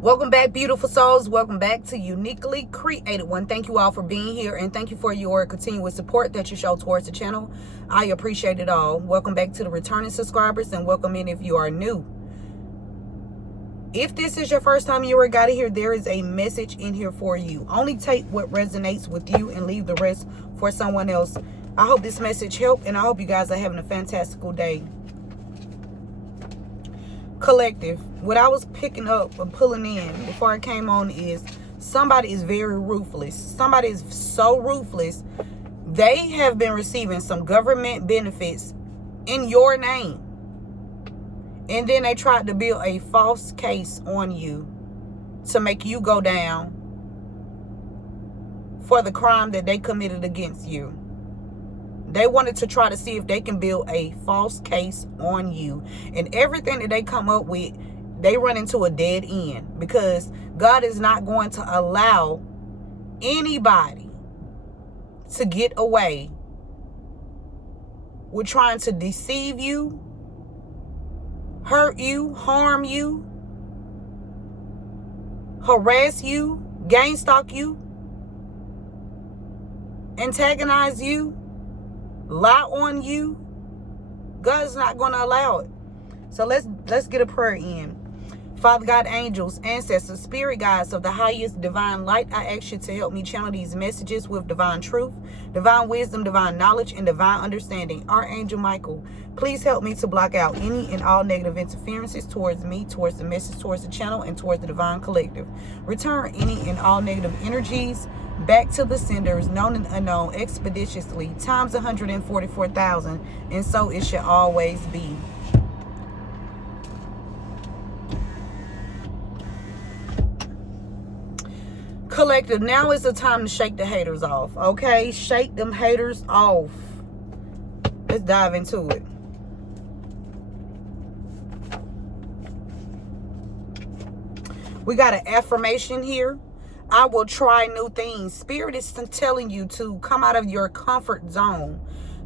Welcome back, beautiful souls. Welcome back to Uniquely Created One. Thank you all for being here, and thank you for your continuous support that you show towards the channel. I appreciate it all. Welcome back to the returning subscribers, and welcome in if you are new. If this is your first time you got here, there is a message in here for you. Only take what resonates with you and leave the rest for someone else. I hope this message helped, and I hope you guys are having a fantastical day. Collective, what I was picking up and pulling in before I came on is somebody is very ruthless. Somebody is so ruthless. They have been receiving some government benefits in your name, and then they tried to build a false case on you to make you go down for the crime that they committed against you. They wanted to try to see if they can build a false case on you. And everything that they come up with, they run into a dead end. Because God is not going to allow anybody to get away with trying to deceive you, hurt you, harm you, harass you, gang stalk you, antagonize you, lie on you. God's not going to allow it. So let's get a prayer in. Father God, angels, ancestors, spirit guides of the highest divine light, I ask you to help me channel these messages with divine truth, divine wisdom, divine knowledge, and divine understanding. Archangel Michael, please help me to block out any and all negative interferences towards me, towards the message, towards the channel, and towards the divine collective. Return any and all negative energies back to the senders, known and unknown, expeditiously, times 144,000, and so it should always be. Collective, now is the time to shake the haters off, okay? Shake them haters off. Let's dive into it. We got an affirmation here. I will try new things. Spirit is telling you to come out of your comfort zone.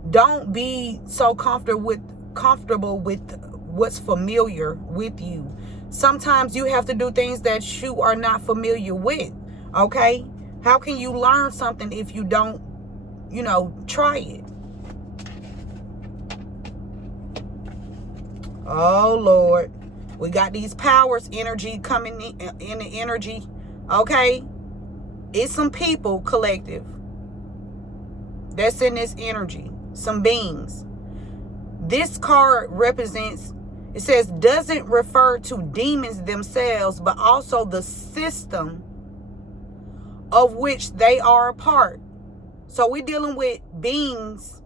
Don't be so comfortable with what's familiar with you. Sometimes you have to do things that you are not familiar with. Okay? How can you learn something if you don't, try it? Oh, Lord. We got these powers energy coming in the energy. Okay? It's some people, collective, that's in this energy. Some beings. This card represents, it says, doesn't refer to demons themselves, but also the system of which they are a part. So we're dealing with beings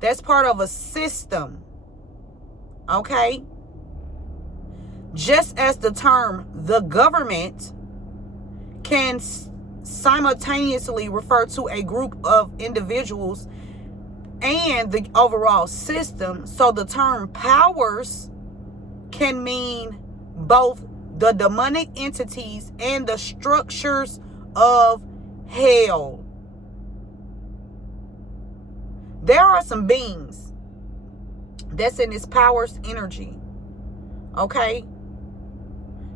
that's part of a system. Okay? Just as the term the government can simultaneously refer to a group of individuals and the overall system, so the term powers can mean both the demonic entities and the structures of hell. There are some beings that's in this powers energy. Okay?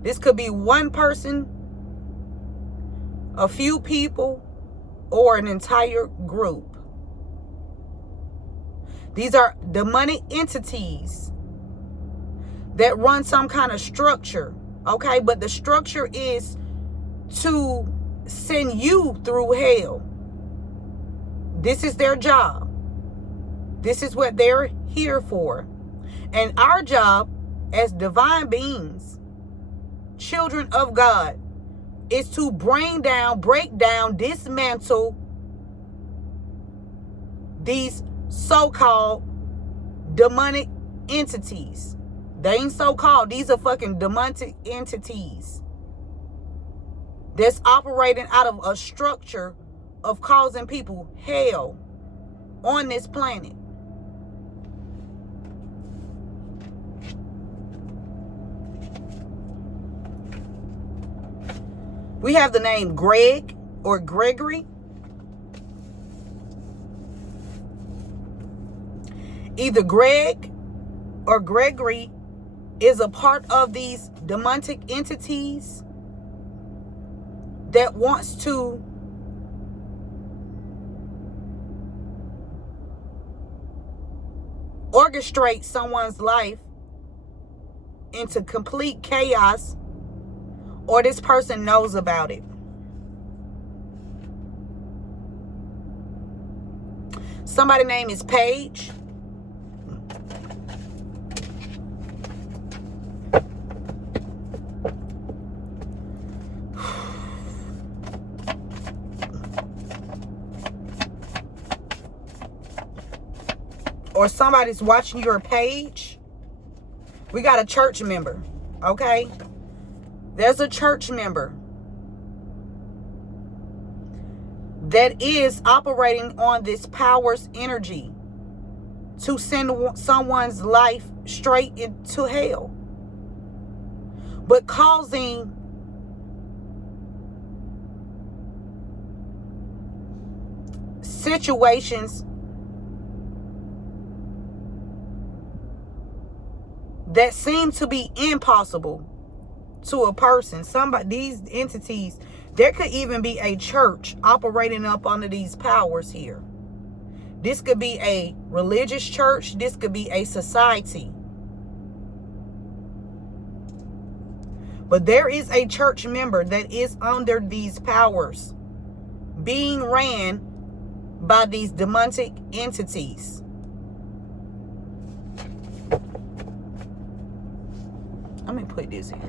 This could be one person, a few people, or an entire group. These are demonic entities that run some kind of structure. Okay? But the structure is to send you through hell. This is their job. This is what they're here for. And our job as divine beings, children of God, is to break down, dismantle these so-called demonic entities. They ain't so-called. These are fucking demonic entities that's operating out of a structure of causing people hell on this planet. We have the name Greg or Gregory. Either Greg or Gregory is a part of these demonic entities that wants to orchestrate someone's life into complete chaos, or this person knows about it. Somebody's name is Paige. Or somebody's watching your page. We got a church member, okay? There's a church member that is operating on this power's energy to send someone's life straight into hell, but causing situations that seem to be impossible to a person. Somebody, these entities, there could even be a church operating up under these powers here. This could be a religious church. This could be a society. But there is a church member that is under these powers, being ran by these demonic entities. Let me put this here.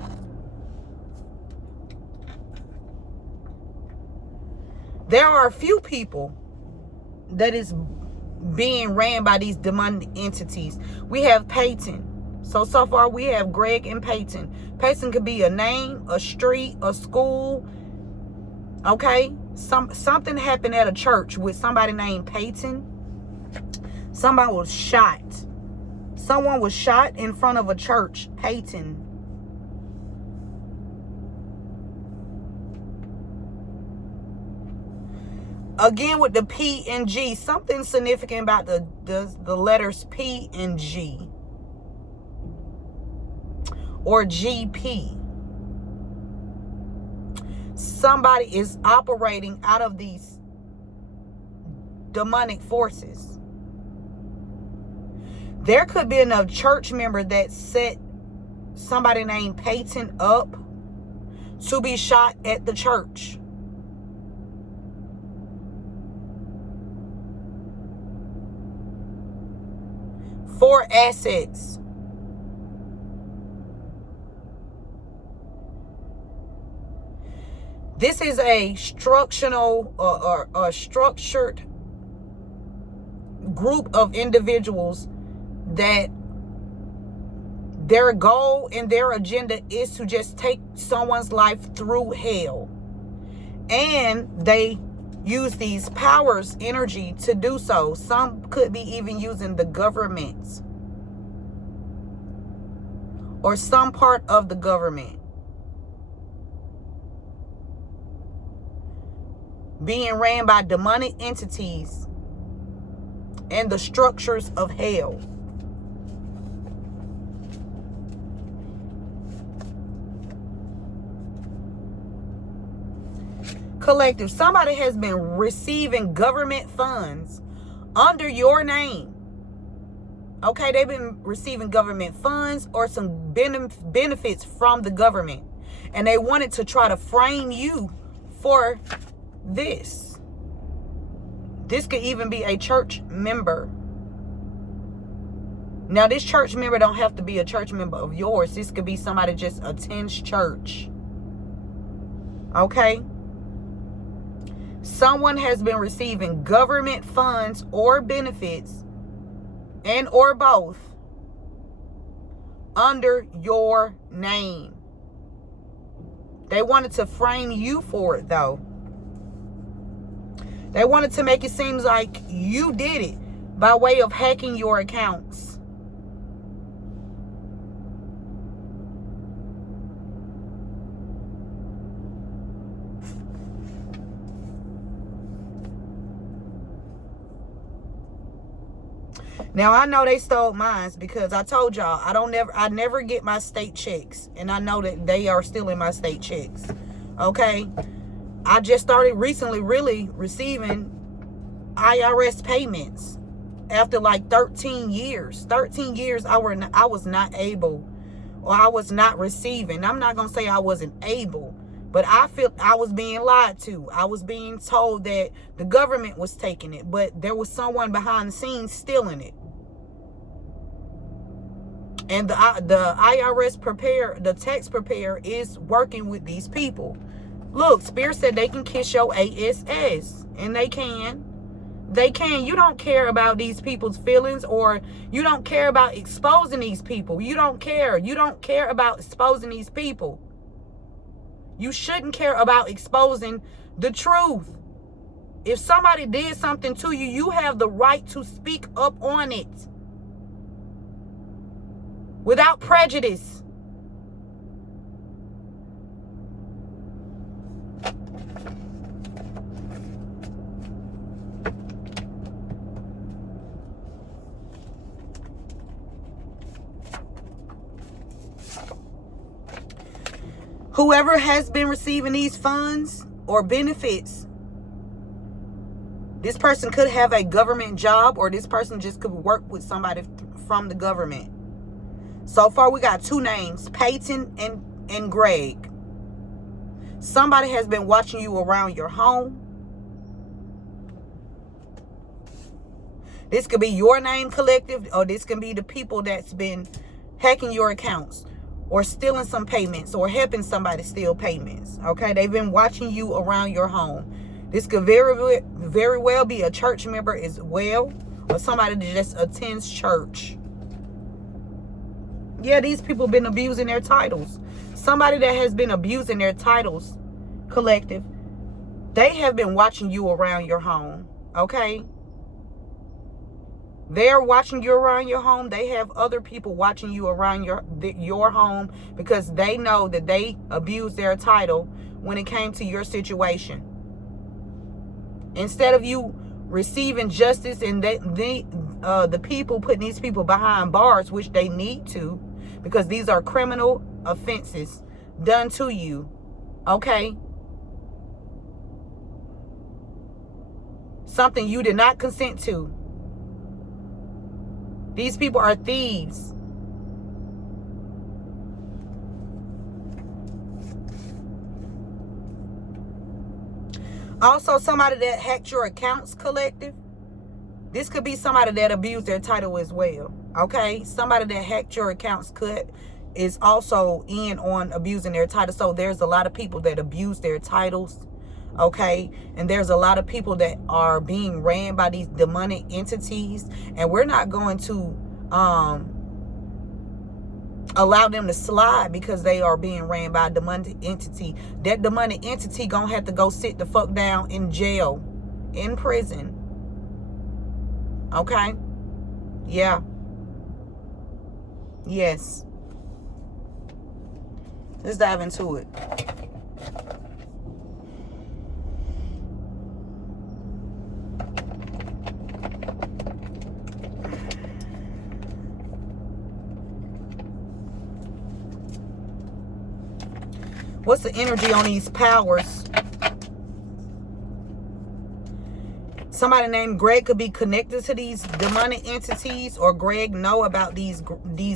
There are a few people that is being ran by these demonic entities. We have Peyton. So far we have Greg and Peyton. Peyton could be a name, a street, a school. Okay? Something happened at a church with somebody named Peyton. Somebody was shot. Someone was shot in front of a church. Peyton. Again with the P and G. Something significant about the letters P and G. Or GP. Somebody is operating out of these demonic forces. There could be a church member that set somebody named Peyton up to be shot at the church. For assets. This is a structural or a structured group of individuals that their goal and their agenda is to just take someone's life through hell. And they use these powers, energy to do so. Some could be even using the government or some part of the government. Being ran by demonic entities and the structures of hell. Collective, somebody has been receiving government funds under your name. Okay, they've been receiving government funds or some benefits from the government. And they wanted to try to frame you for this. This could even be a church member. Now, this church member don't have to be a church member of yours. This could be somebody just attends church. Okay? Someone has been receiving government funds or benefits and or both under your name. They wanted to frame you for it, though. They wanted to make it seem like you did it by way of hacking your accounts. Now, I know they stole mine because I told y'all I never get my state checks. And I know that they are still in my state checks. Okay? I just started recently really receiving IRS payments after like 13 years. 13 years I was not able, or I was not receiving. I'm not going to say I wasn't able, but I feel I was being lied to. I was being told that the government was taking it, but there was someone behind the scenes stealing it. And the IRS the tax preparer is working with these people. Look, Spirit said they can kiss your ASS, and they can. They can. You don't care about these people's feelings, or you don't care about exposing these people. You don't care. You don't care about exposing these people. You shouldn't care about exposing the truth. If somebody did something to you, you have the right to speak up on it without prejudice. Whoever has been receiving these funds or benefits, this person could have a government job, or this person just could work with somebody from the government. So far, we got two names, Peyton and Greg. Somebody has been watching you around your home. This could be your name, collective, or this can be the people that's been hacking your accounts, or stealing some payments, or helping somebody steal payments. Okay, they've been watching you around your home. This could very well be a church member as well, or somebody that just attends church. Yeah, these people been abusing their titles. Somebody that has been abusing their titles, collective, they have been watching you around your home. Okay, they're watching you around your home. They have other people watching you around your home, because they know that they abused their title when it came to your situation. Instead of you receiving justice, and the people putting these people behind bars, which they need to, because these are criminal offenses done to you. Okay, something you did not consent to. These people are thieves. Also, somebody that hacked your accounts, collective. This could be somebody that abused their title as well. Okay, somebody that hacked your accounts is also in on abusing their title. So there's a lot of people that abuse their titles. Okay, and there's a lot of people that are being ran by these demonic entities, and we're not going to allow them to slide because they are being ran by a demonic entity. That demonic entity gonna have to go sit the fuck down in jail, in prison. Okay, yeah, yes. Let's dive into it. What's the energy on these powers? Somebody named Greg could be connected to these demonic entities, or Greg know about these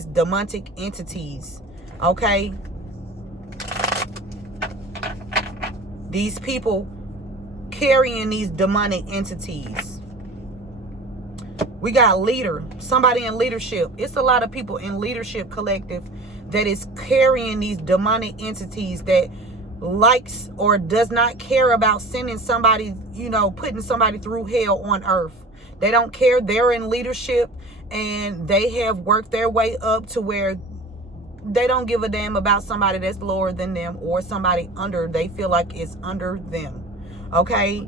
demonic entities. Okay? These people carrying these demonic entities. We got leader, somebody in leadership. It's a lot of people in leadership, collective, that is carrying these demonic entities, that likes or does not care about sending somebody, putting somebody through hell on earth. They don't care. They're in leadership, and they have worked their way up to where they don't give a damn about somebody that's lower than them, or somebody they feel like is under them. Okay?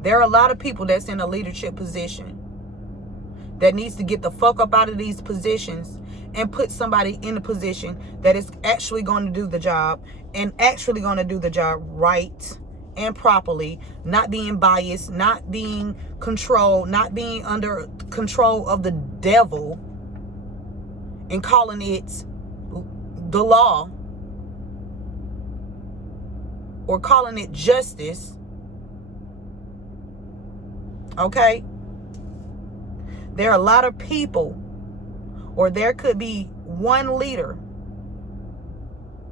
There are a lot of people that's in a leadership position that needs to get the fuck up out of these positions and put somebody in a position that is actually going to do the job, and actually going to do the job right and properly, not being biased, not being controlled, not being under control of the devil and calling it the law. or calling it justice. Okay? There are a lot of people, or there could be one leader,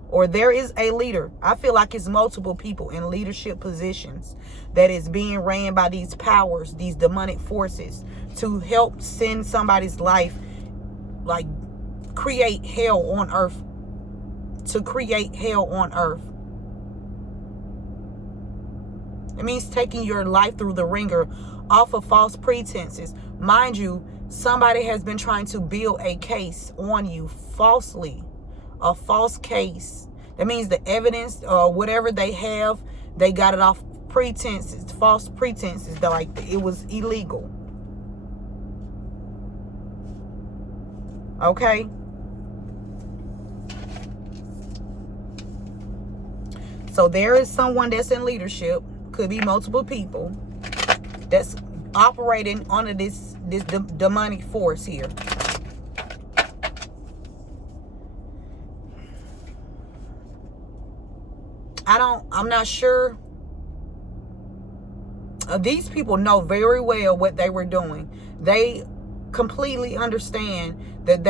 or there is a leader. I feel like it's multiple people in leadership positions that is being ran by these powers, these demonic forces, to help send somebody's life, like create hell on earth. To create hell on earth. It means taking your life through the ringer off of false pretenses. Mind you, somebody has been trying to build a case on you falsely. A false case. That means the evidence or whatever they have, they got it off pretenses, false pretenses. That like it was illegal. Okay? So there is someone that's in leadership, could be multiple people, that's operating under this demonic force here. I'm not sure. These people know very well what they were doing. They completely understand that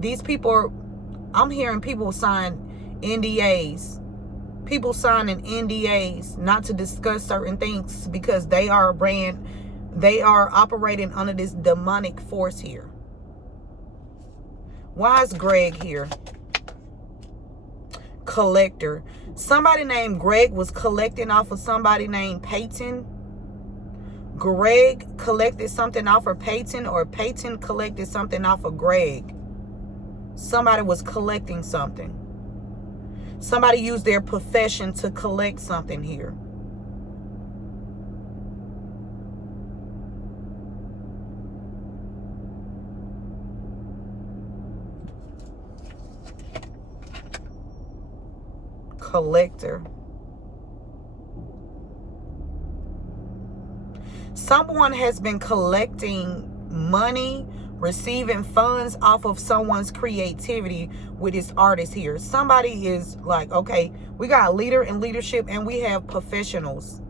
these people are, I'm hearing people sign NDAs. People signing NDAs not to discuss certain things because they are operating under this demonic force here. Why is Greg here? Collector. Somebody named Greg was collecting off of somebody named Peyton. Greg collected something off of Peyton, or Peyton collected something off of Greg. Somebody was collecting something. Somebody used their profession to collect something here. Collector. Someone has been collecting money, receiving funds off of someone's creativity with this artist here. Somebody is like, okay, we got a leader in leadership and we have professionals.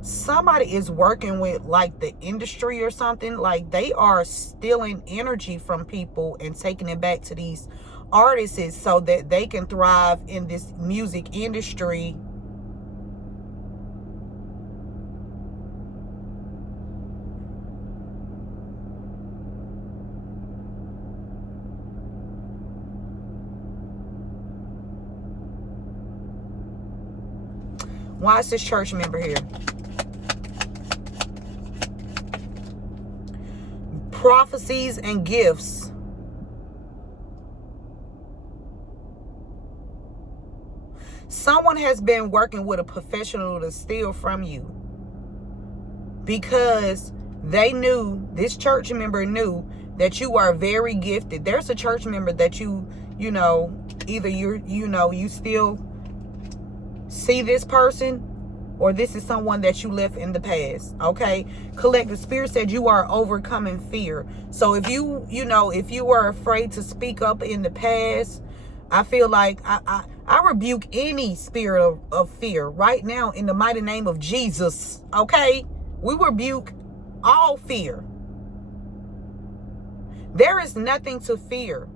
Somebody is working with like the industry or something. Like they are stealing energy from people and taking it back to these artists so that they can thrive in this music industry. Why is this church member here? Prophecies and gifts. Someone has been working with a professional to steal from you because they knew, this church member knew that you are very gifted. There's a church member that you know, either you still see this person, or this is someone that you left in the past. Okay? Collective Spirit said you are overcoming fear. So if if you were afraid to speak up in the past, I feel like I rebuke any spirit of fear right now in the mighty name of Jesus. Okay? We rebuke all fear. There is nothing to fear.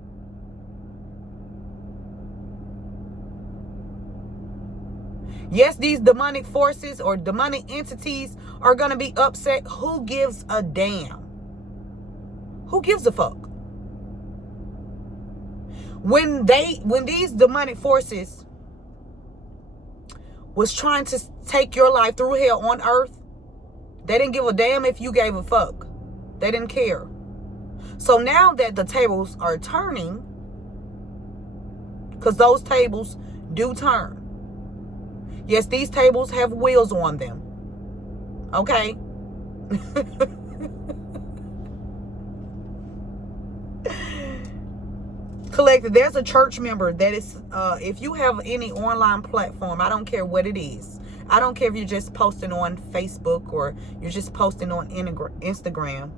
Yes, these demonic forces or demonic entities are going to be upset. Who gives a damn? Who gives a fuck? When these demonic forces was trying to take your life through hell on earth, they didn't give a damn if you gave a fuck. They didn't care. So now that the tables are turning, because those tables do turn. Yes, these tables have wheels on them. Okay? Collective, there's a church member that is, if you have any online platform, I don't care what it is. I don't care if you're just posting on Facebook or you're just posting on Instagram.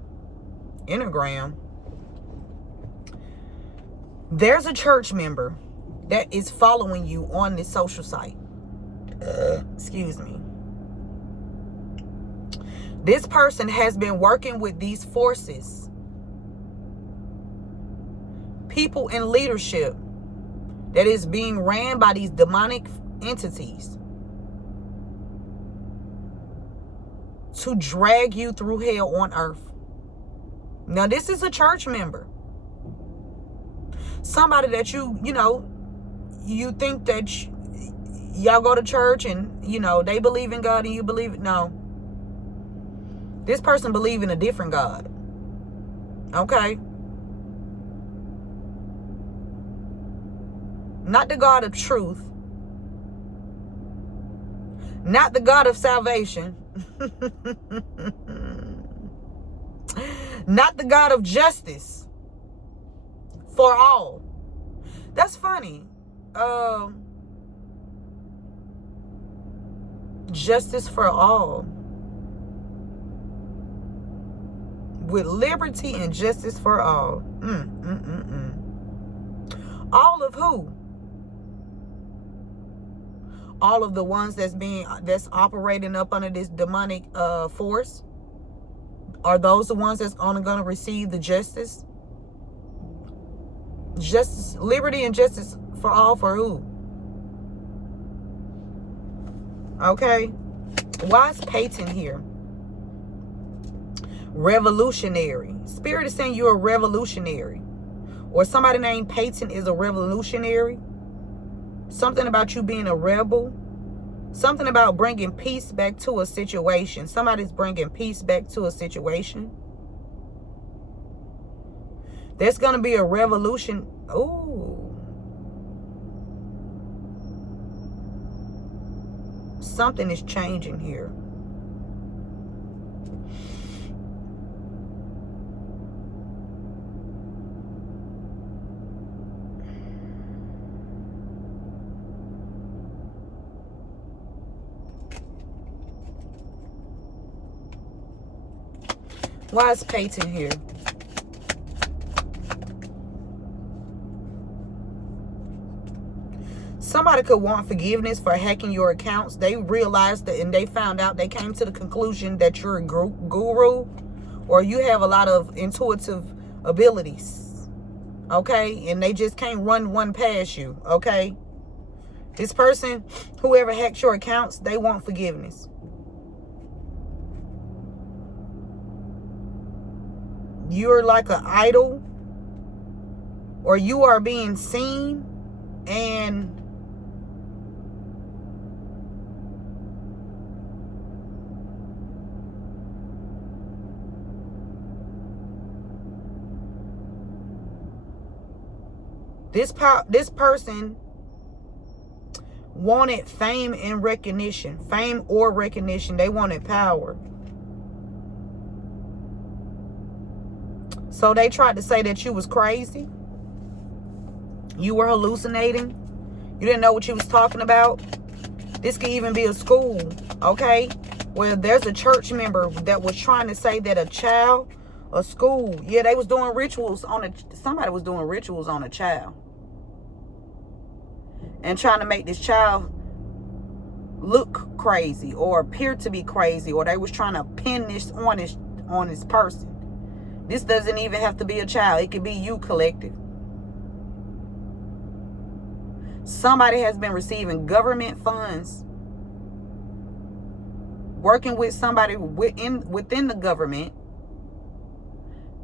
There's a church member that is following you on this social site. Excuse me. This person has been working with these forces, people in leadership that is being ran by these demonic entities to drag you through hell on earth. Now, this is a church member. Somebody that you think that y'all go to church and, they believe in God and you believe it. No. This person believes in a different God. Okay? Not the God of truth. Not the God of salvation. Not the God of justice for all. That's funny. Justice for all. With liberty and justice for all. All of who? All of the ones that's operating up under this demonic force. Are those the ones that's only going to receive the justice? Justice, liberty and justice for all, for who? Okay. Why is Peyton here? Revolutionary. Spirit is saying you're a revolutionary. Or somebody named Peyton is a revolutionary. Something about you being a rebel. Something about bringing peace back to a situation. Somebody's bringing peace back to a situation. There's going to be a revolution. Ooh. Something is changing here. Why is Peyton here? Somebody could want forgiveness for hacking your accounts. They realized that, and they found out, they came to the conclusion that you're a guru, or you have a lot of intuitive abilities. Okay? And they just can't run one past you. Okay? This person, whoever hacked your accounts, they want forgiveness. You're like an idol, or you are being seen, and this person wanted fame and recognition. Fame or recognition. They wanted power. So they tried to say that you was crazy. You were hallucinating. You didn't know what you was talking about. This could even be a school, okay? Where there's a church member that was trying to say that a school, yeah, they was doing rituals on somebody was doing rituals on a child. And trying to make this child look crazy or appear to be crazy, or they was trying to pin this on this person. This doesn't even have to be a child. It could be you, collective. Somebody has been receiving government funds, working with somebody within the government.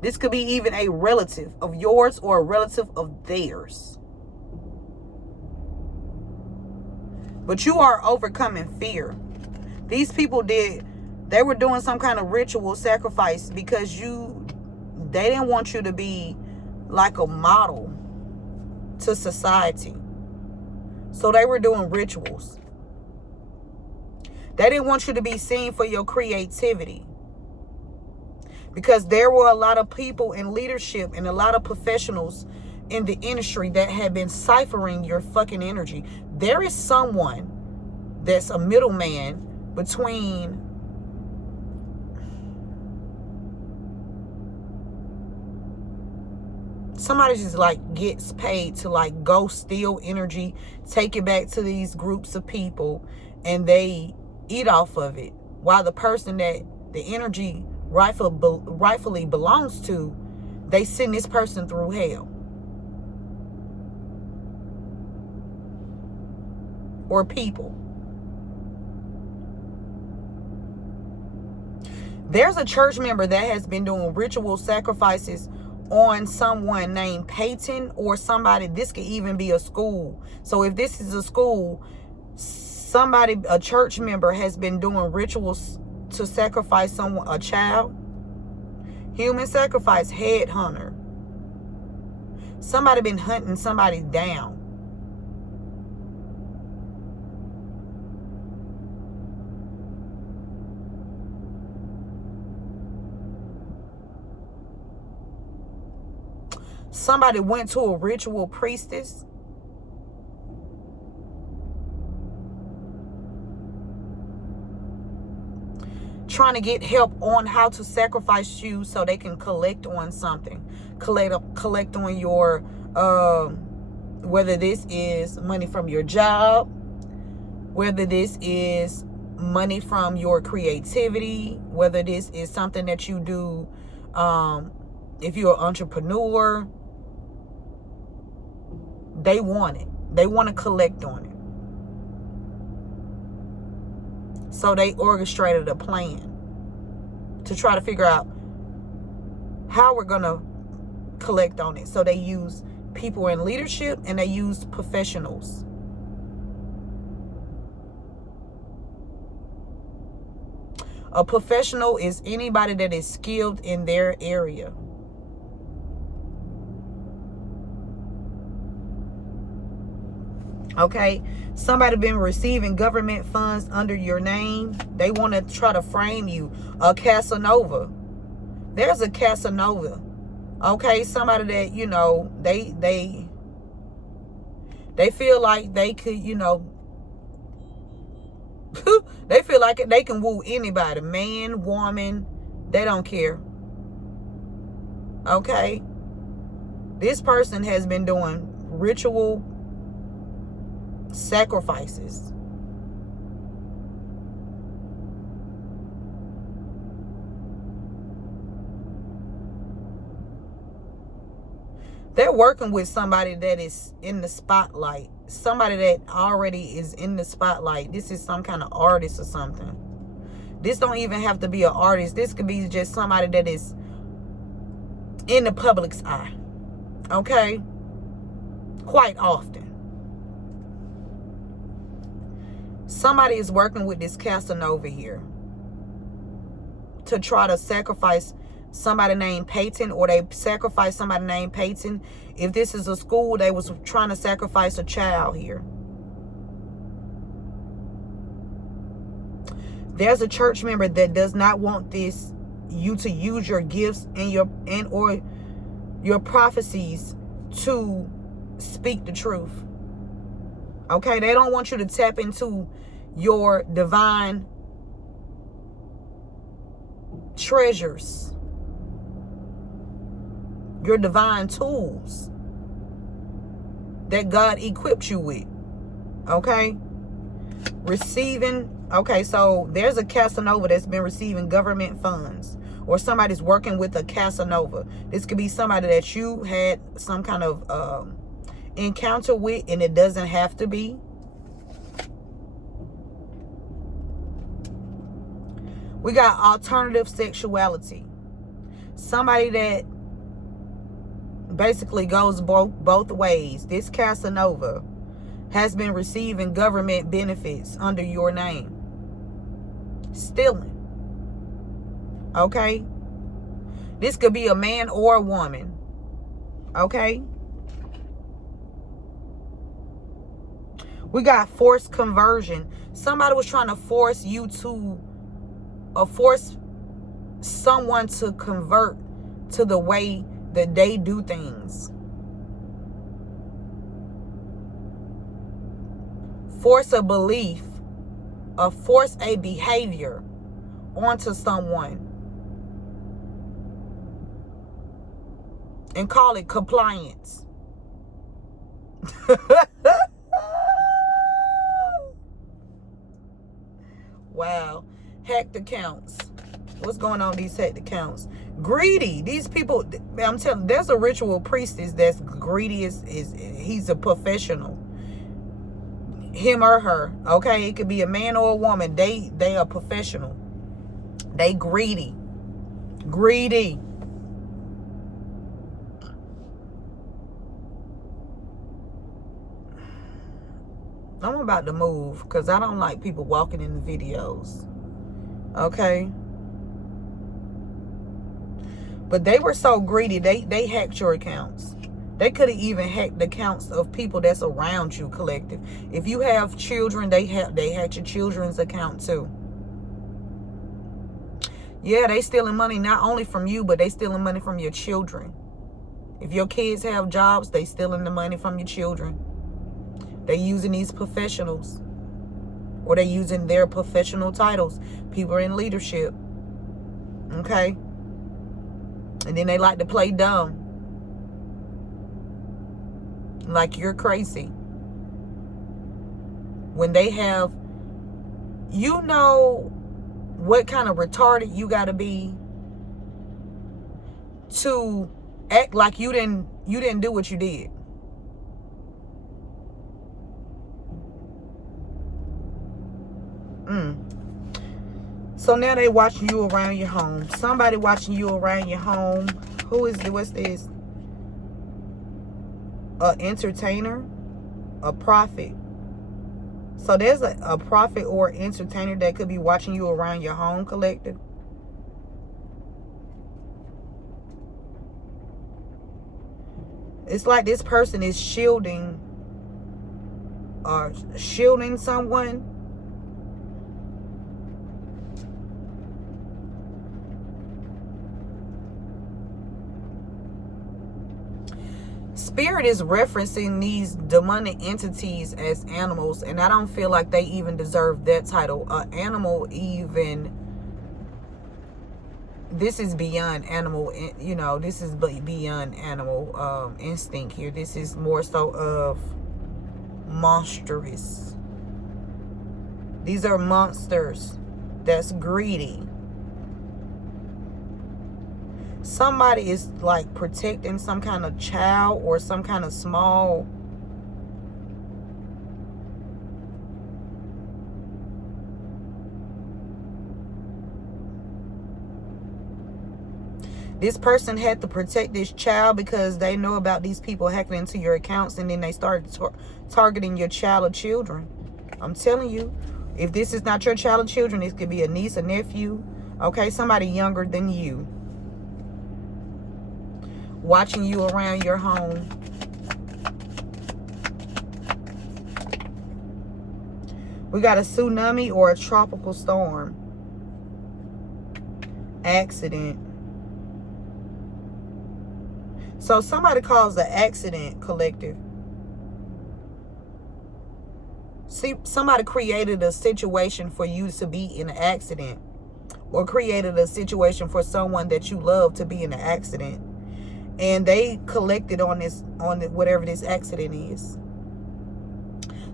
This could be even a relative of yours or a relative of theirs. But you are overcoming fear. These people they were doing some kind of ritual sacrifice because they didn't want you to be like a model to society. So they were doing rituals. They didn't want you to be seen for your creativity. Because there were a lot of people in leadership and a lot of professionals in the industry that had been ciphering your fucking energy. There is someone that's a middleman between somebody just like gets paid to like go steal energy, take it back to these groups of people, and they eat off of it, while the person that the energy rightfully belongs to, they send this person through hell or people. There's a church member that has been doing ritual sacrifices on someone named Peyton or somebody. This could even be a school. So if this is a school, somebody, a church member, has been doing rituals to sacrifice someone, a child. Human sacrifice, headhunter. Somebody been hunting somebody down. Somebody went to a ritual priestess. Trying to get help on how to sacrifice you so they can collect on something. Collect on your, whether this is money from your job, whether this is money from your creativity, whether this is something that you do, if you're an entrepreneur. They want it. They want to collect on it. So they orchestrated a plan to try to figure out how we're going to collect on it. So they use people in leadership and they use professionals. A professional is anybody that is skilled in their area. Okay, somebody been receiving government funds under your name. They want to try to frame you. A Casanova. There's a Casanova. Okay, somebody that, you know, they feel like they could, you know, they feel like they can woo anybody, man, woman, they don't care. Okay, this person has been doing ritual sacrifices. They're working with somebody that is in the spotlight. Somebody that already is in the spotlight. This is some kind of artist or something. This don't even have to be an artist. This could be just somebody that is in the public's eye. Okay? Quite often. Somebody is working with this Casanova here to try to sacrifice somebody named Peyton, or they sacrifice somebody named Peyton. If this is a school, they was trying to sacrifice a child here. There's a church member that does not want you to use your gifts and or your prophecies to speak the truth. Okay, they don't want you to tap into your divine treasures, your divine tools that God equipped you with. Okay, receiving. Okay, so there's a Casanova that's been receiving government funds, or somebody's working with a Casanova. This could be somebody that you had some kind of encounter with, and it doesn't have to be. We got alternative sexuality. Somebody that basically goes both ways. This Casanova has been receiving government benefits under your name. Stealing. Okay? This could be a man or a woman. Okay? We got forced conversion. Somebody was trying to force you to, force someone to convert to the way that they do things. Force a belief, or force a behavior onto someone. and call it compliance. Wow. Hacked accounts. What's going on with these hacked accounts? Greedy. These people, I'm telling you, there's a ritual priestess that's greedy. He's a professional. Him or her. Okay? It could be a man or a woman. They are professional. They greedy. Greedy. I'm about to move because I don't like people walking in the videos. Okay? But they were so greedy, they hacked your accounts. They could have even hacked the accounts of people that's around you, collective. If you have children, they hacked your children's account too. Yeah, they stealing money not only from you, but they stealing money from your children. If your kids have jobs, they stealing the money from your children. They using these professionals, or they using their professional titles. People in leadership. Okay? And then they like to play dumb. Like you're crazy. When they have, you know what kind of retarded you gotta be to act like you didn't do what you did. So now they watching you around your home. Somebody watching you around your home. What's this? An entertainer? A prophet. So there's a prophet or entertainer that could be watching you around your home, collective. It's like this person is shielding someone. Spirit is referencing these demonic entities as animals, and I don't feel like they even deserve that title. Animal, even, this is beyond animal, you know, this is beyond animal instinct here. This is more so of monstrous. These are monsters that's greedy. Somebody is like protecting some kind of child or some kind of small this person had to protect this child because they know about these people hacking into your accounts, and then they started targeting your child or children. I'm telling you, if this is not your child or children, this could be a niece, a nephew, okay, somebody younger than you, watching you around your home. We got a tsunami or a tropical storm. Accident. So somebody caused an accident, collective. See, somebody created a situation for you to be in an accident, or created a situation for someone that you love to be in an accident. And they collected on whatever this accident is.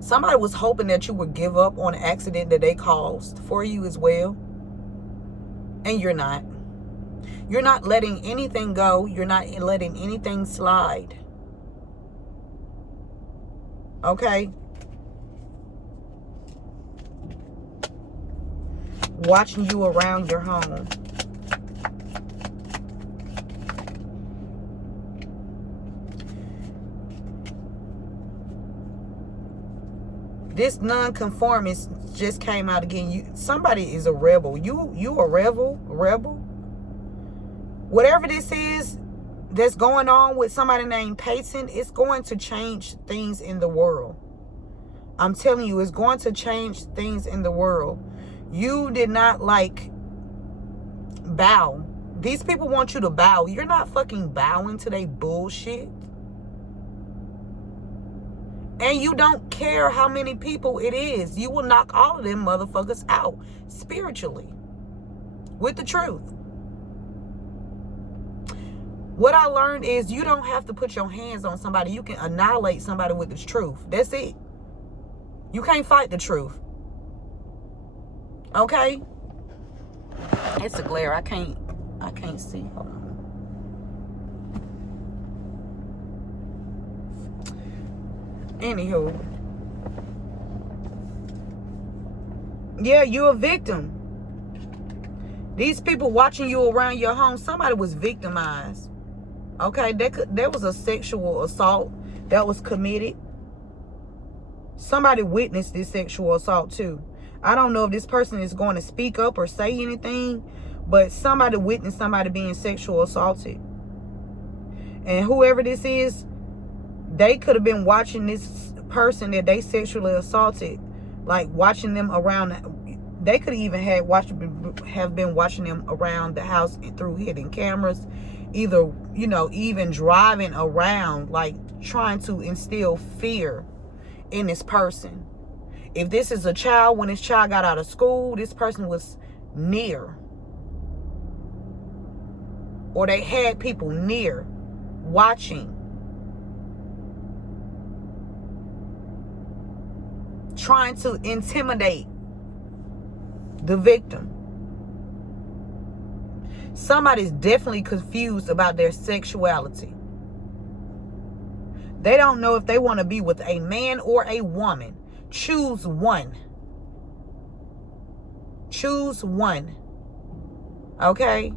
Somebody was hoping that you would give up on an accident that they caused for you as well. And you're not. You're not letting anything go. You're not letting anything slide. Okay? Watching you around your home. This nonconformist just came out again. Somebody is a rebel. You a rebel? Whatever this is that's going on with somebody named Peyton, it's going to change things in the world. I'm telling you, it's going to change things in the world. You did not bow. These people want you to bow. You're not fucking bowing to their bullshit. And you don't care how many people it is. You will knock all of them motherfuckers out spiritually with the truth. What I learned is you don't have to put your hands on somebody. You can annihilate somebody with the truth. That's it. You can't fight the truth. Okay? It's a glare. I can't see. Hold on. Anywho. Yeah, you're a victim. These people watching you around your home, somebody was victimized. Okay, there was a sexual assault that was committed. Somebody witnessed this sexual assault too. I don't know if this person is going to speak up or say anything, but somebody witnessed somebody being sexual assaulted. And whoever this is, they could have been watching this person that they sexually assaulted, like watching them around. They could even have been watching them around the house through hidden cameras, either, you know, even driving around, like trying to instill fear in this person. If this is a child, when this child got out of school, this person was near, or they had people near watching, trying to intimidate the victim. Somebody's definitely confused about their sexuality. They don't know if they want to be with a man or a woman. Choose one. Choose one. Okay?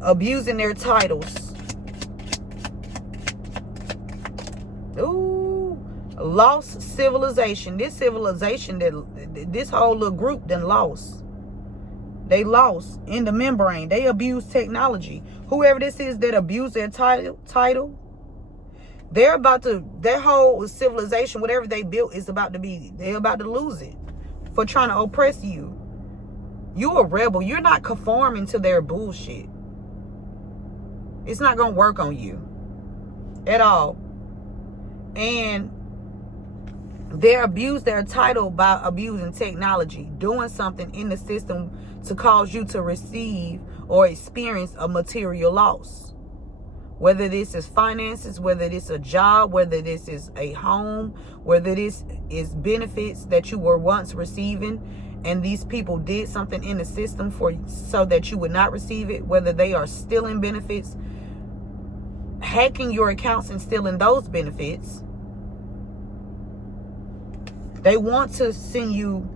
Abusing their titles. Ooh. Lost civilization. This civilization, this whole little group done lost. They lost in the membrane. They abused technology. Whoever this is that abused their title, they're about to, their whole civilization, whatever they built, is about to be, they're about to lose it for trying to oppress you. You're a rebel. You're not conforming to their bullshit. It's not going to work on you at all. And they abuse their title by abusing technology, doing something in the system to cause you to receive or experience a material loss. Whether this is finances, whether this is a job, whether this is a home, whether this is benefits that you were once receiving and these people did something in the system so that you would not receive it, whether they are stealing benefits, hacking your accounts and stealing those benefits. They want to send you,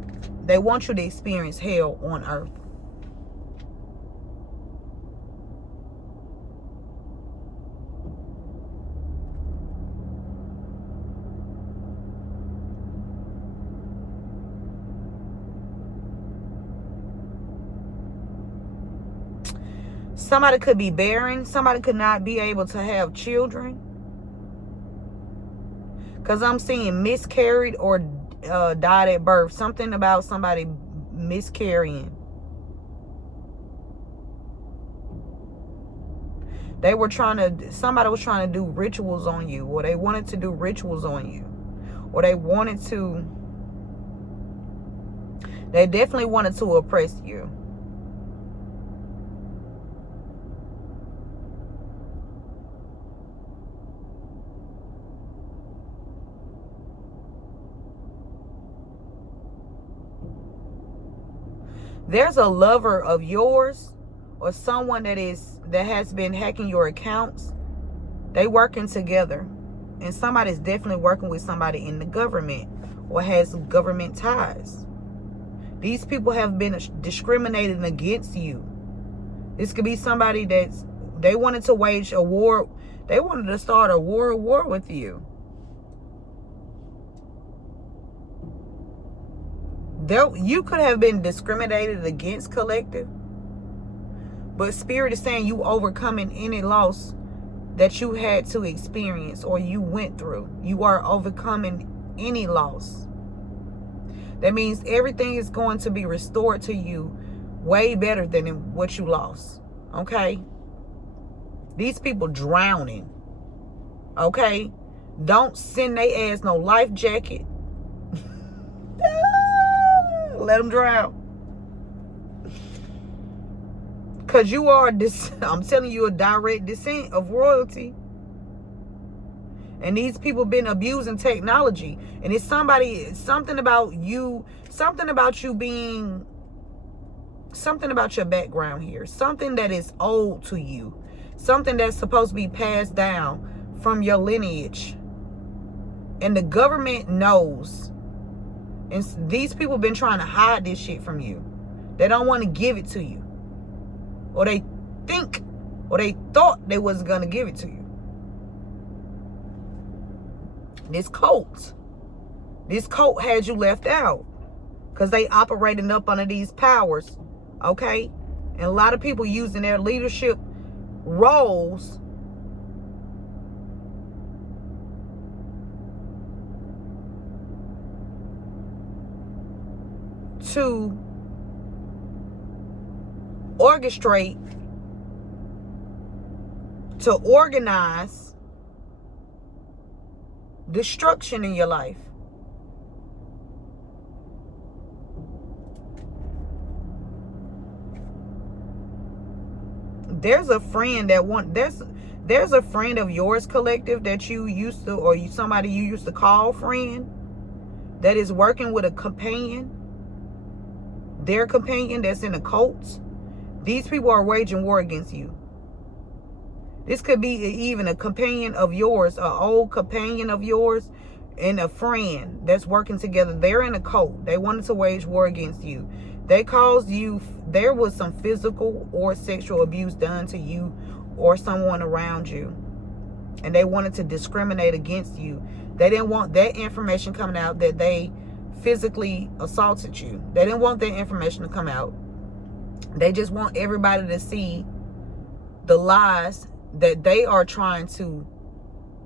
they want you to experience hell on earth. Somebody could be barren. Somebody could not be able to have children. Because I'm seeing miscarried or died at birth. Something about somebody miscarrying. Somebody was trying to do rituals on you, or they wanted to do rituals on you, or they definitely wanted to oppress you. There's a lover of yours or someone that has been hacking your accounts. They working together. And somebody's definitely working with somebody in the government or has government ties. These people have been discriminating against you. This could be somebody they wanted to wage a war. They wanted to start a war with you. You could have been discriminated against, collective. But Spirit is saying you overcoming any loss that you had to experience or you went through. You are overcoming any loss. That means everything is going to be restored to you way better than what you lost. Okay? These people drowning. Okay? Don't send their ass no life jacket. Let them drown. Because you are this, I'm telling you, a direct descent of royalty. And these people been abusing technology. And it's something about you being, something about your background here. Something that is old to you. Something that's supposed to be passed down from your lineage. And the government knows. And these people been trying to hide this shit from you. They don't want to give it to you. Or they think, or they thought they wasn't going to give it to you. This cult had you left out. Because they operating up under these powers. Okay? And a lot of people using their leadership roles to orchestrate, to organize destruction in your life. There's a friend there's a friend of yours, collective, that you used to, or somebody you used to call friend, that is working with a companion, their companion that's in a cult. These people are waging war against you. This could be even a companion of yours, an old companion of yours, and a friend that's working together. They're in a cult. They wanted to wage war against you. They caused you, there was some physical or sexual abuse done to you or someone around you. And they wanted to discriminate against you. They didn't want that information coming out that they physically assaulted you. They didn't want that information to come out. They just want everybody to see the lies that they are trying to,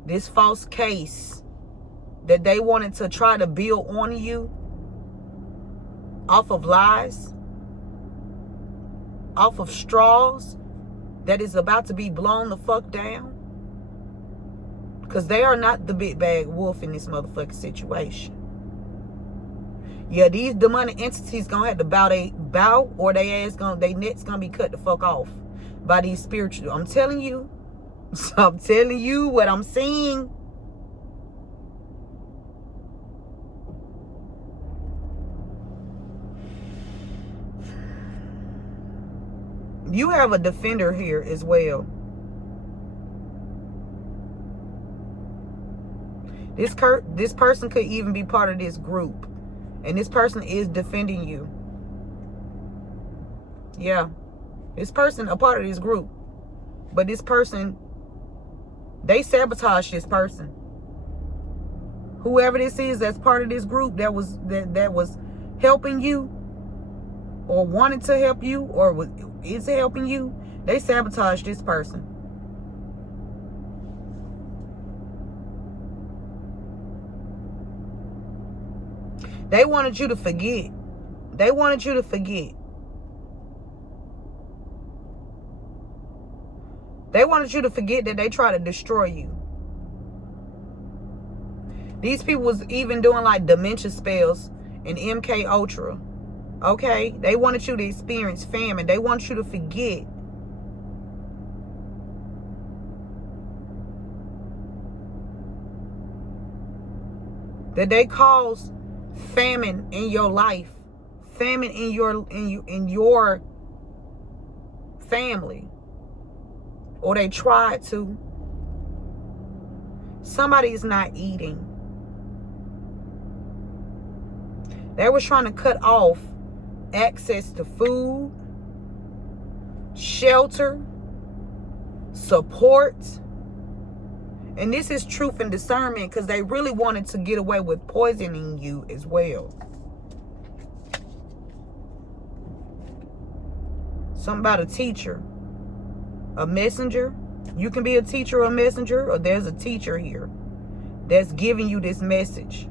this false case that they wanted to try to build on you off of lies, off of straws, that is about to be blown the fuck down. Because they are not the big bad wolf in this motherfucking situation. Yeah, these demonic entities gonna have to bow or they necks gonna be cut the fuck off by these spiritual. I'm telling you what I'm seeing. You have a defender here as well. This person could even be part of this group. And this person is defending you. Yeah. This person a part of this group. But this person, they sabotage this person. Whoever this is that's part of this group that was helping you, or wanted to help you, or is helping you, they sabotage this person. They wanted you to forget. They wanted you to forget. They wanted you to forget that they tried to destroy you. These people was even doing like dementia spells and MK Ultra. Okay? They wanted you to experience famine. They want you to forget. That they caused famine in your life. Famine in your family. Or they tried to. Somebody is not eating. They were trying to cut off access to food, shelter, support. And this is truth and discernment, because they really wanted to get away with poisoning you as well. Something about a teacher. A messenger. You can be a teacher or a messenger, or there's a teacher here that's giving you this message.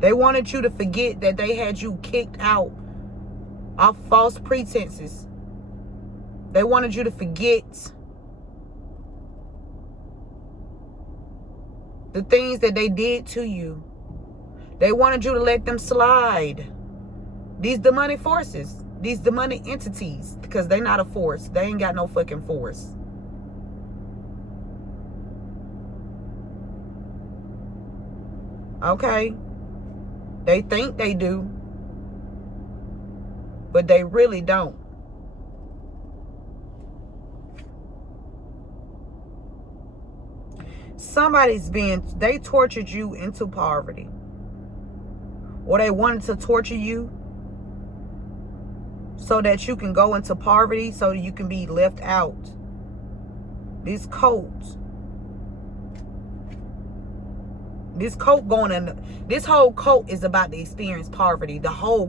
They wanted you to forget that they had you kicked out off false pretenses. They wanted you to forget the things that they did to you. They wanted you to let them slide. These demonic forces, these demonic entities, because they're not a force. They ain't got no fucking force. Okay? They think they do, but they really don't. They tortured you into poverty. Or they wanted to torture you so that you can go into poverty, so that you can be left out. These cults. This whole cult is about to experience poverty. The whole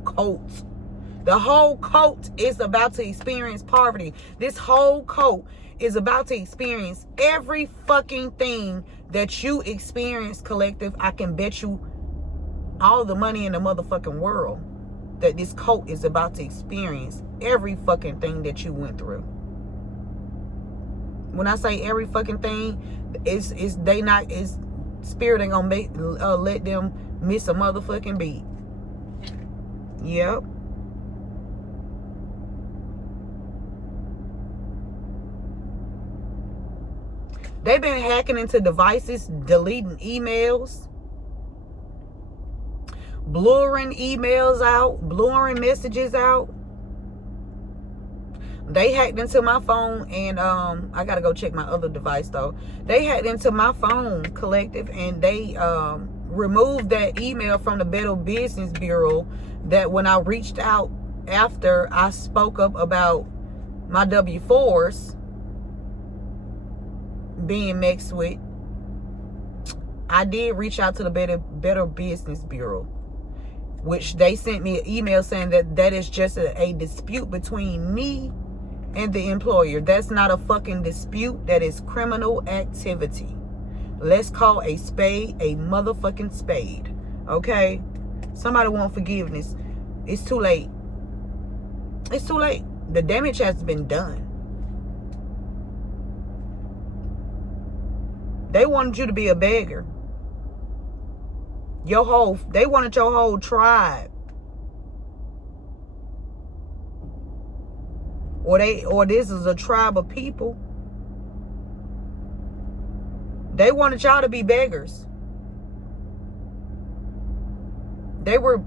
cult is about to experience poverty. This whole cult is about to experience every fucking thing that you experience, collective. I can bet you all the money in the motherfucking world that this cult is about to experience every fucking thing that you went through. When I say every fucking thing, Spirit ain't gonna let them miss a motherfucking beat. Yep. They've been hacking into devices, deleting emails, blurring emails out, blurring messages out. They hacked into my phone, and I gotta go check my other device though. They hacked into my phone, collective, and they removed that email from the Better Business Bureau that when I reached out after I spoke up about my W-4s being mixed with, I did reach out to the Better Business Bureau, which they sent me an email saying that is just a dispute between me and the employer. That's not a fucking dispute. That is criminal activity. Let's call a spade a motherfucking spade. Okay? Somebody want forgiveness. It's too late. It's too late. The damage has been done. They wanted you to be a beggar. They wanted your whole tribe. Or this is a tribe of people. They wanted y'all to be beggars. They were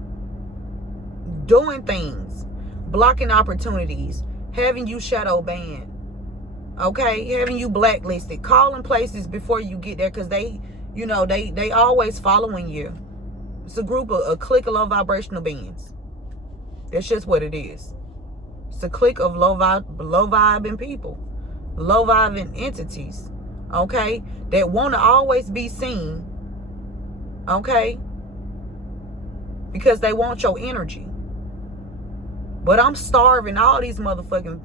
doing things, blocking opportunities, having you shadow banned. Okay, having you blacklisted, calling places before you get there, because they always following you. It's a clique of low vibrational beings. That's just what it is. It's a clique of low vibing people, low vibing entities. Okay, that want to always be seen. Okay, because they want your energy. But I'm starving all these motherfucking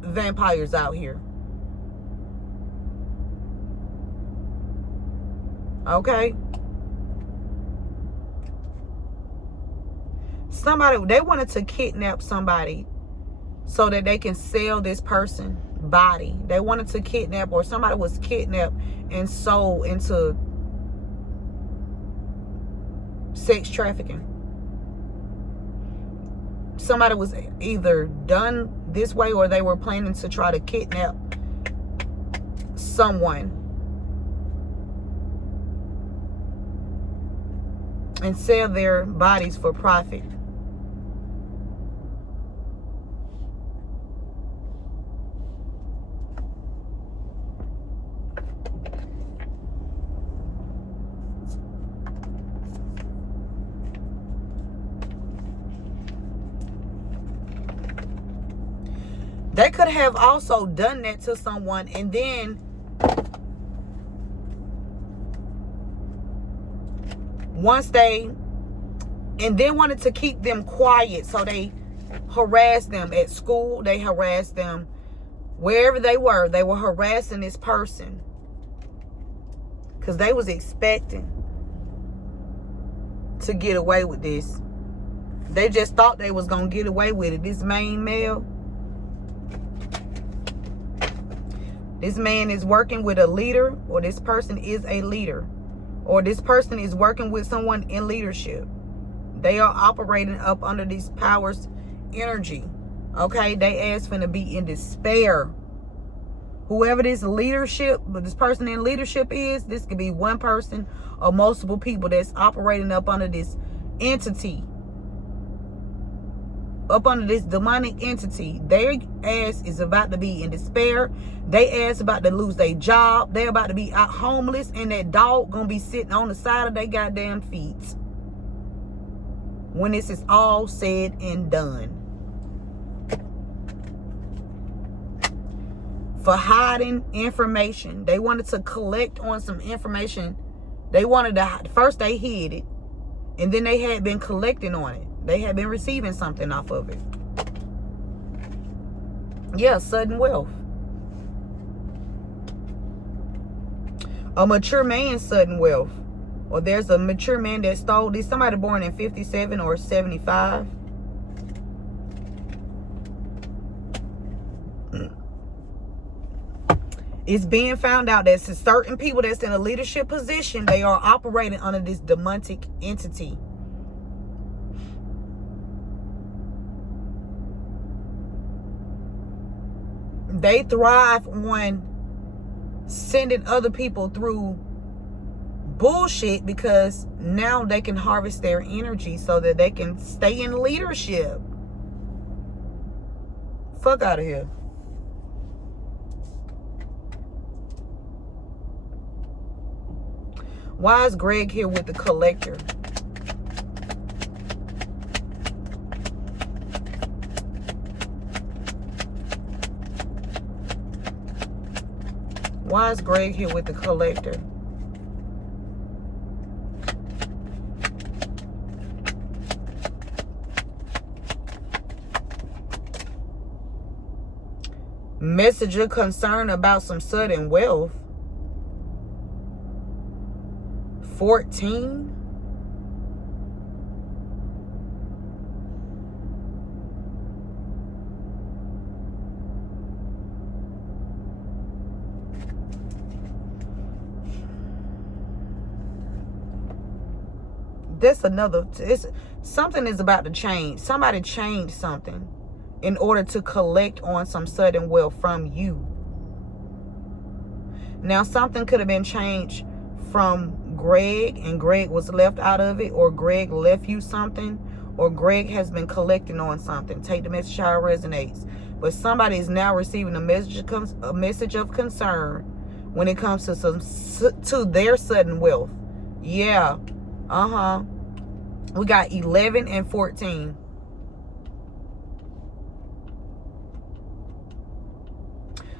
vampires out here. Okay. They wanted to kidnap somebody so that they can sell this person's body. They wanted to kidnap, or somebody was kidnapped and sold into sex trafficking. Somebody was either done this way, or they were planning to try to kidnap someone and sell their bodies for profit. They could have also done that to someone and then wanted to keep them quiet, so they harassed them at school, they harassed them wherever they were harassing this person because they was expecting to get away with this. They just thought they was gonna get away with it. This main male, this man is working with a leader, or this person is a leader, or this person is working with someone in leadership. They are operating up under these powers' energy. Okay, they ask for to be in despair. Whoever this leadership, but this person in leadership is, this could be one person or multiple people that's operating up under this entity, up under this demonic entity. Their ass is about to be in despair. They ass about to lose their job. They're about to be out homeless, and that dog gonna be sitting on the side of their goddamn feet when this is all said and done. For hiding information. They wanted to collect on some information. They wanted to, first they hid it, and then they had been collecting on it. They had been receiving something off of it. Yeah, sudden wealth. A mature man's sudden wealth. Or there's a mature man that stole this. Somebody born in 57 or 75. It's being found out that certain people that's in a leadership position, they are operating under this demonic entity. They thrive on sending other people through bullshit because now they can harvest their energy so that they can stay in leadership. Fuck out of here. Why is Greg here with the collector? Why is Greg here with the collector? Message of concern about some sudden wealth. 14. That's another. Something is about to change. Somebody changed something in order to collect on some sudden wealth from you. Now, something could have been changed from Greg and Greg was left out of it, or Greg left you something, or Greg has been collecting on something. Take the message how it resonates. But somebody is now receiving a message of concern when it comes to their sudden wealth. Yeah. We got 11 and 14.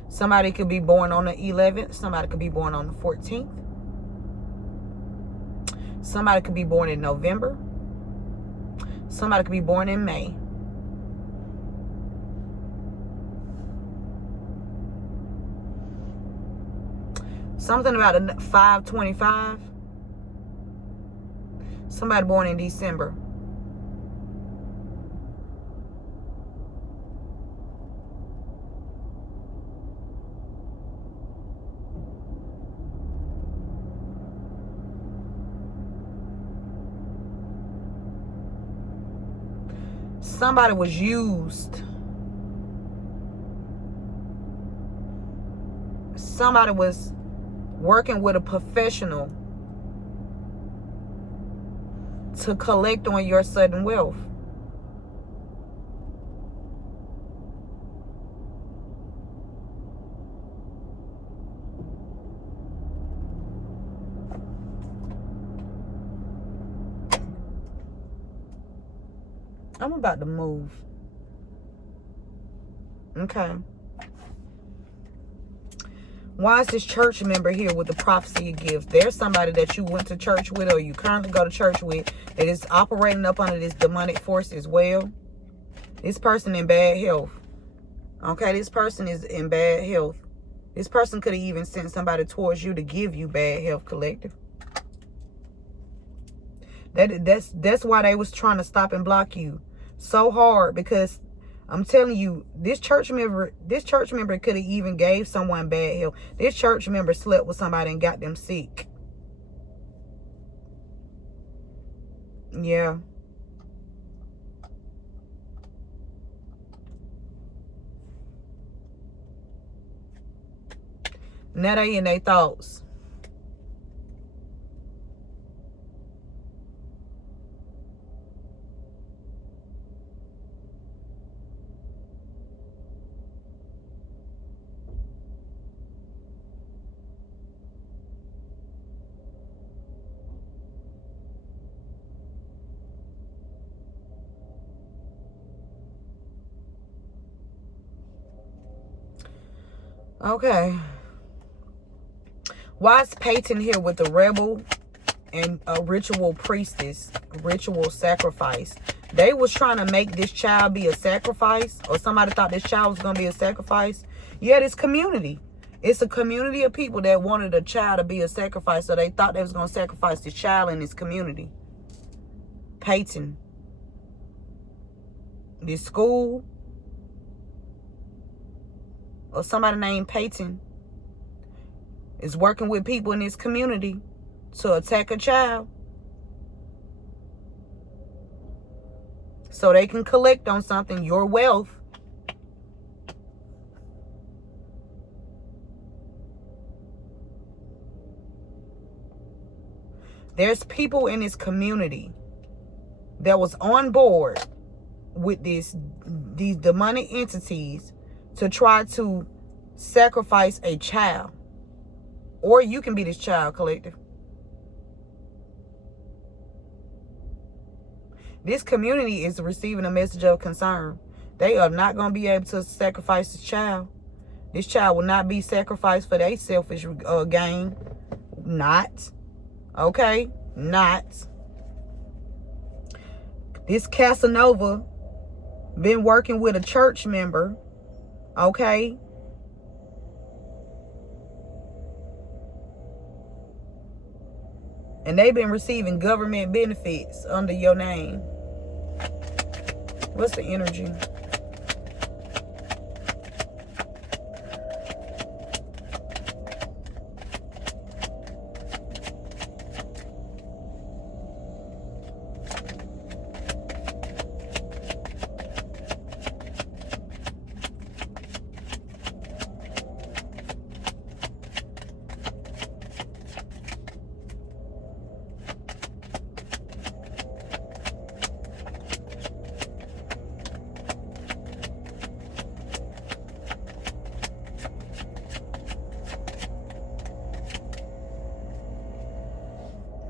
Somebody could be born on the 11th. Somebody could be born on the 14th. Somebody could be born in November. Somebody could be born in May. Something about a 525. Somebody born in December. Somebody was used. Somebody was working with a professional to collect on your sudden wealth. I'm about to move. Okay. Why is this church member here with the prophecy of gifts? There's somebody that you went to church with or you currently go to church with that is operating up under this demonic force as well. This person in bad health. Okay, this person is in bad health. This person could have even sent somebody towards you to give you bad health, collective. That's why they was trying to stop and block you so hard, because I'm telling you, this church member could have even gave someone bad health. This church member slept with somebody and got them sick. Yeah. Now they in their thoughts. Okay. Why is Peyton here with the rebel and a ritual priestess, ritual sacrifice? They was trying to make this child be a sacrifice, or somebody thought this child was going to be a sacrifice. Yeah, this community. It's a community of people that wanted a child to be a sacrifice, so they thought they was going to sacrifice this child in this community. Peyton. This school, or somebody named Peyton, is working with people in this community to attack a child so they can collect on something, your wealth. There's people in this community that was on board with these demonic entities to try to sacrifice a child. Or you can be this child, collective. This community is receiving a message of concern. They are not going to be able to sacrifice this child. This child will not be sacrificed for their selfish gain. Not. Okay? Not. This Casanova been working with a church member. Okay? And they've been receiving government benefits under your name. What's the energy?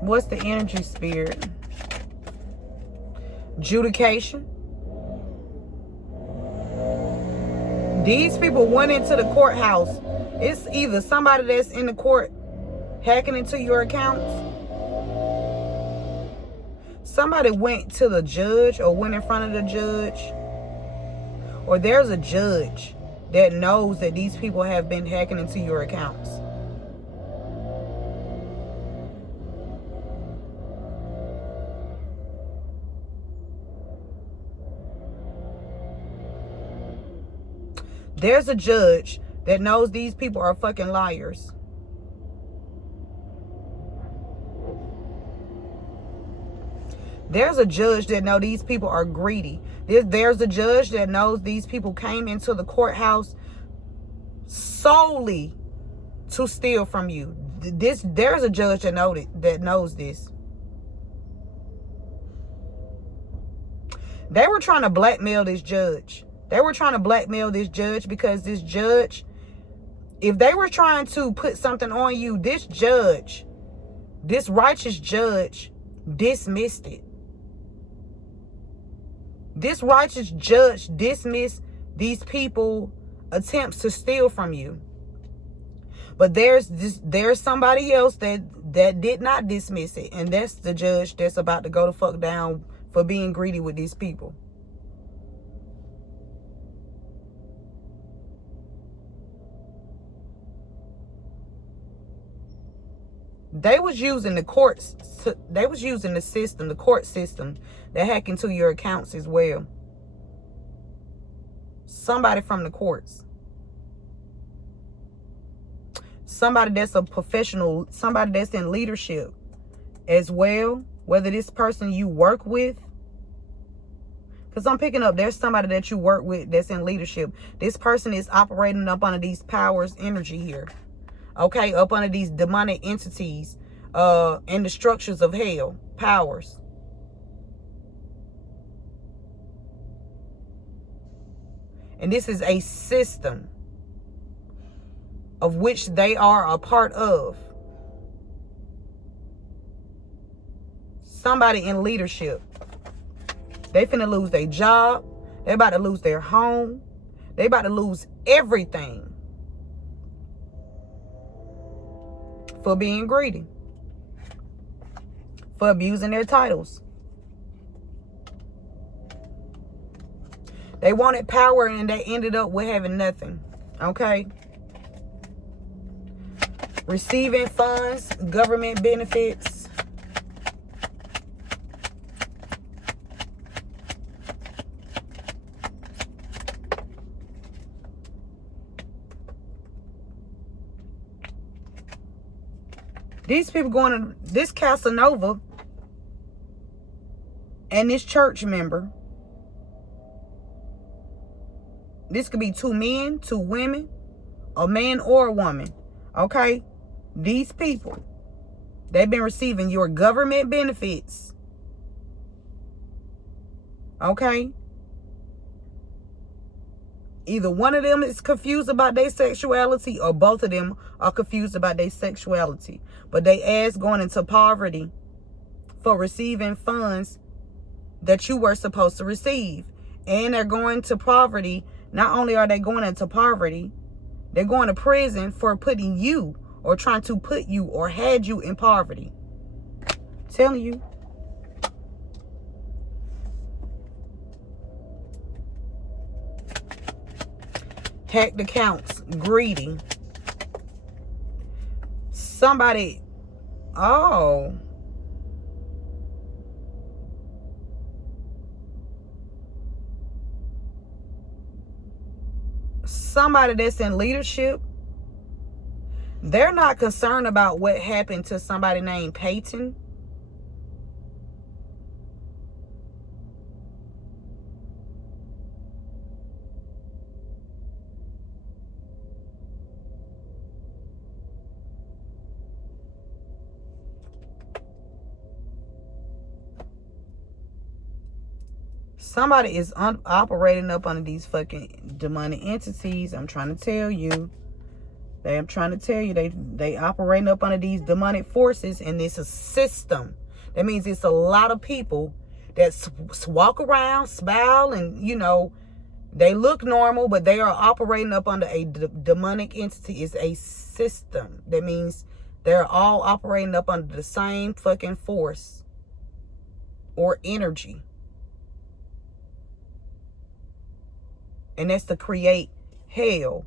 What's the energy, spirit? Adjudication. These people went into the courthouse. It's either somebody that's in the court hacking into your accounts. Somebody went to the judge or went in front of the judge. Or there's a judge that knows that these people have been hacking into your accounts. There's a judge that knows these people are fucking liars. There's a judge that knows these people are greedy. There's a judge that knows these people came into the courthouse solely to steal from you. There's a judge that knows this. They were trying to blackmail this judge. They were trying to blackmail this judge because this judge, if they were trying to put something on you, this judge, this righteous judge, dismissed it. This righteous judge dismissed these people attempts to steal from you. But there's somebody else that did not dismiss it, and that's the judge that's about to go the fuck down for being greedy with these people. They was using the courts. They was using the system, the court system, that hack into your accounts as well. Somebody from the courts. Somebody that's a professional, somebody that's in leadership as well. Whether this person you work with. Because I'm picking up, there's somebody that you work with that's in leadership. This person is operating up under these powers energy here. okay, up under these demonic entities and the structures of hell, powers. And this is a system of which they are a part of. Somebody in leadership. They finna lose their job. They about to lose their home. They about to lose everything for being greedy, for abusing their titles. They wanted power and they ended up with having nothing. Okay? Receiving funds, government benefits. These people going to this Casanova and this church member. This could be 2 men, 2 women, a man or a woman. Okay? These people, they've been receiving your government benefits. Okay? Either one of them is confused about their sexuality or both of them are confused about their sexuality. But they ass going into poverty for receiving funds that you were supposed to receive. And they're going to poverty. Not only are they going into poverty, they're going to prison for putting you or trying to put you or had you in poverty. I'm telling you. Hacked accounts, greedy. Somebody, oh. Somebody that's in leadership, they're not concerned about what happened to somebody named Peyton. Somebody is operating up under these fucking demonic entities. I'm trying to tell you. I'm trying to tell you. They operating up under these demonic forces, and it's a system. That means it's a lot of people that walk around, smile, and, you know, they look normal, but they are operating up under a demonic entity. It's a system. That means they're all operating up under the same fucking force or energy. And that's to create hell.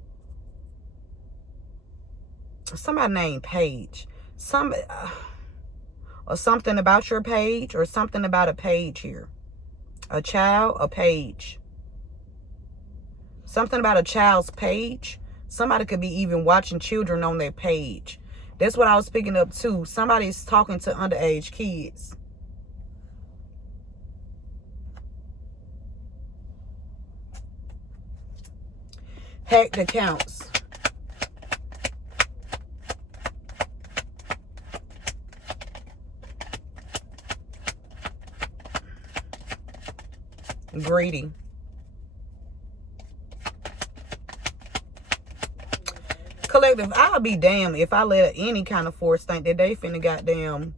Somebody named Page. Somebody, or something about your page, or something about a page here. A child, a page. Something about a child's page. Somebody could be even watching children on their page. That's what I was picking up too. Somebody's talking to underage kids. Hacked accounts. Greedy. Collective, I'll be damned if I let any kind of force think that they finna goddamn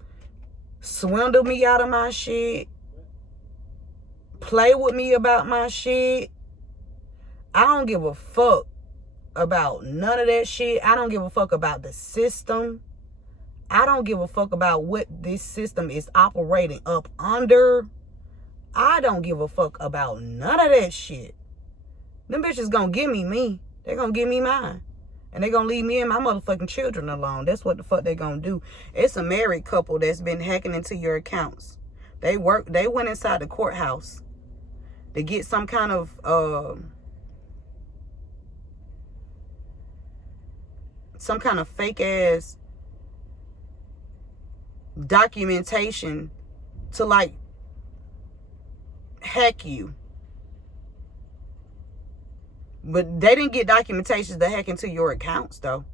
swindle me out of my shit, play with me about my shit. I don't give a fuck about none of that shit. I don't give a fuck about the system. I don't give a fuck about what this system is operating up under. I don't give a fuck about none of that shit. Them bitches gonna give me me. They gonna give me mine. And they gonna leave me and my motherfucking children alone. That's what the fuck they gonna do. It's a married couple that's been hacking into your accounts. They went inside the courthouse to get some kind of fake ass documentation to like hack you. But they didn't get documentation to hack into your accounts though.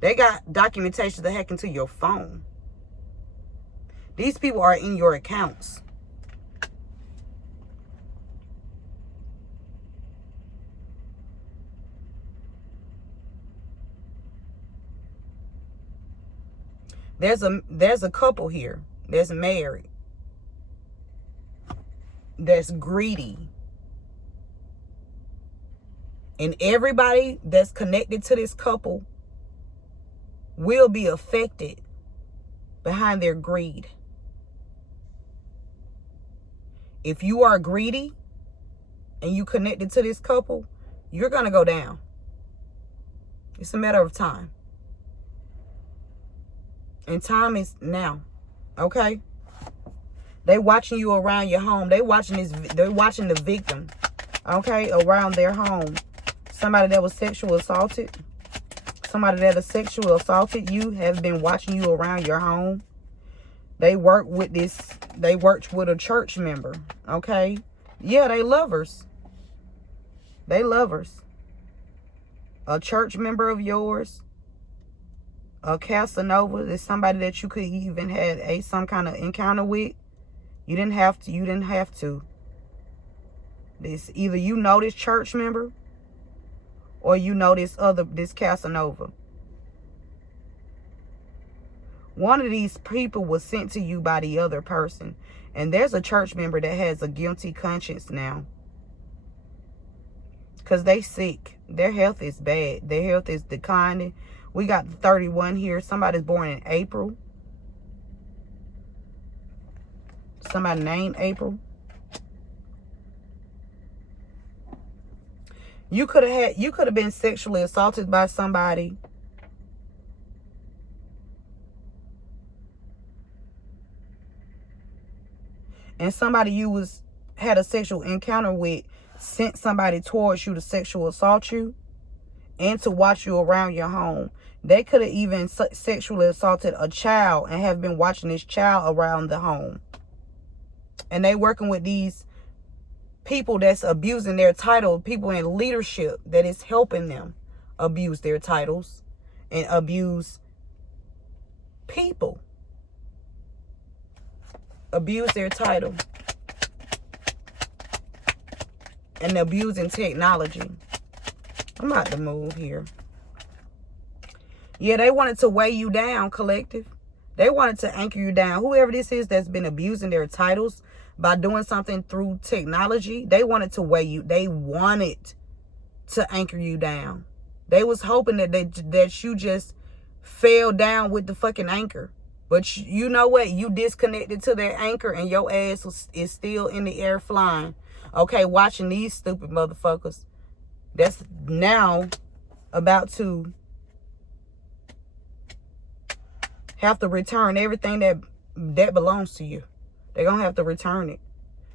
They got documentation that hack into your phone. These people are in your accounts. There's a couple here that's married, that's greedy. And everybody that's connected to this couple will be affected behind their greed. If you are greedy and you connected to this couple, you're going to go down. It's a matter of time. And time is now. Okay? They watching you around your home. They're watching the victim. Okay? Around their home. Somebody that was sexually assaulted. Somebody that is sexually assaulted you have been watching you around your home. They worked with a church member. Okay? Yeah, they lovers. They lovers. A church member of yours. A Casanova is somebody that you could even had some kind of encounter with. You didn't have to. This either you know this church member or you know this Casanova. One of these people was sent to you by the other person. And there's a church member that has a guilty conscience now. Because they sick. Their health is bad. Their health is declining. We got 31 here. Somebody's born in April. Somebody named April. You could have been sexually assaulted by somebody. And somebody you had a sexual encounter with sent somebody towards you to sexual assault you and to watch you around your home. They could have even sexually assaulted a child and have been watching this child around the home. And they working with these people that's abusing their title, people in leadership that is helping them abuse their titles and abuse people. Abuse their title. And abusing technology. I'm about to move here. Yeah, they wanted to weigh you down, collective. They wanted to anchor you down. Whoever this is that's been abusing their titles by doing something through technology, they wanted to weigh you. They wanted to anchor you down. They was hoping that you just fell down with the fucking anchor. But you know what? You disconnected to that anchor and your ass is still in the air flying. Okay, watching these stupid motherfuckers that's now about to have to return everything that belongs to you. They're going to have to return it.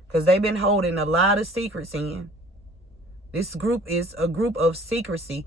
Because they've been holding a lot of secrets in. This group is a group of secrecy.